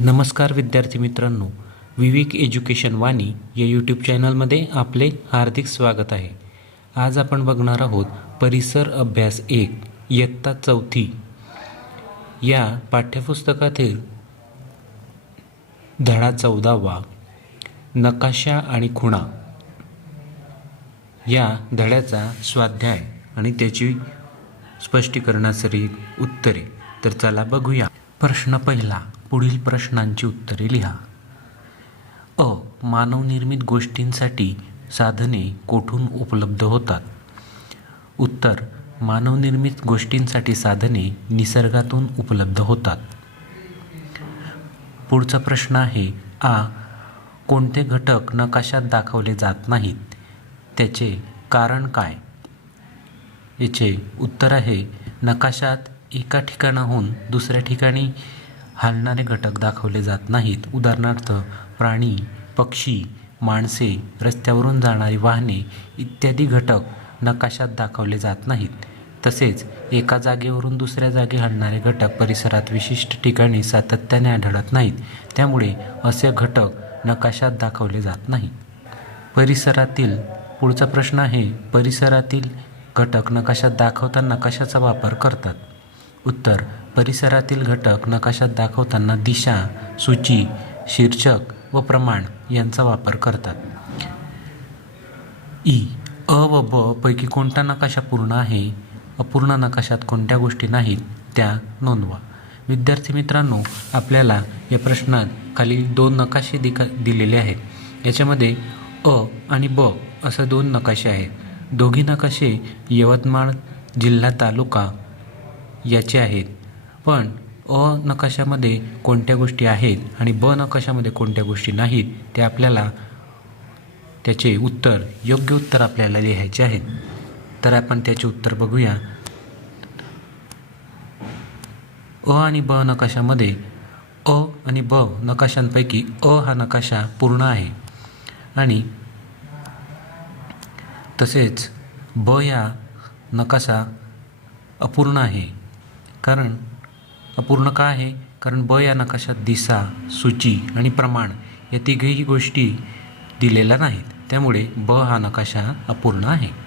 नमस्कार विद्यार्थी मित्रांनो विवेक एज्युकेशन वाणी या यूट्यूब चॅनलमध्ये आपले हार्दिक स्वागत आहे. आज आपण बघणार आहोत परिसर अभ्यास एक इयत्ता चौथी. या पाठ्यपुस्तकातील धडा चौदावा नकाशा आणि खुणा या धड्याचा स्वाध्याय आणि त्याची स्पष्टीकरणासरी उत्तरे. तर चला बघूया. प्रश्न पहिला पुढील प्रश्नांची उत्तरे लिहा. अ. मानवनिर्मित गोष्टींसाठी साधने कोठून उपलब्ध होतात? उत्तर. मानवनिर्मित गोष्टींसाठी साधने निसर्गातून उपलब्ध होतात. पुढचा प्रश्न आहे आ. कोणते घटक नकाशात दाखवले जात नाहीत? त्याचे कारण काय? याचे उत्तर आहे नकाशात एका ठिकाणाहून दुसऱ्या ठिकाणी हलणारे घटक दाखवले जात नाहीत. उदाहरणार्थ प्राणी पक्षी माणसे रस्त्यावरून जाणारी वाहने इत्यादी घटक नकाशात दाखवले जात नाहीत. तसेच एका जागेवरून दुसऱ्या जागी हलणारे घटक परिसरात विशिष्ट ठिकाणी सातत्याने आढळत नाहीत. त्यामुळे असे घटक नकाशात दाखवले जात नाहीत. परिसरातील पुढचा प्रश्न आहे परिसरातील घटक नकाशात दाखवता नकाशाचा वापर करतात? उत्तर परिसरातील घटक नकाशात दाखवताना दिशा सूची शीर्षक व प्रमाण यांचा वापर करतात. ई. अ व ब पैकी कोणता नकाशा पूर्ण आहे? अपूर्ण नकाशात कोणत्या गोष्टी नाहीत? त्या नोंदवा. विद्यार्थी मित्रांनो आपल्याला या प्रश्नात खाली दोन नकाशे दिका दिलेले आहेत. याच्यामध्ये अ आणि ब असं दोन नकाशे आहेत. दोघी नकाशे यवतमाळ जिल्हा तालुका याचे आहेत. पण अ नकाशामध्ये कोणत्या गोष्टी आहेत आणि ब नकाशामध्ये कोणत्या गोष्टी नाहीत ते आपल्याला त्याचे उत्तर योग्य उत्तर आपल्याला लिहायचे आहेत. तर आपण त्याचे उत्तर बघूया. अ आणि ब नकाशामध्ये अ आणि ब नकाशांपैकी अ हा नकाशा पूर्ण आहे. आणि तसेच ब या नकाशा अपूर्ण आहे. कारण अपूर्ण का आहे? कारण ब या नकाशात दिशा सूची आणि प्रमाण या तिघेही गोष्टी दिलेल्या नाहीत. त्यामुळे ब हा नकाशा अपूर्ण आहे.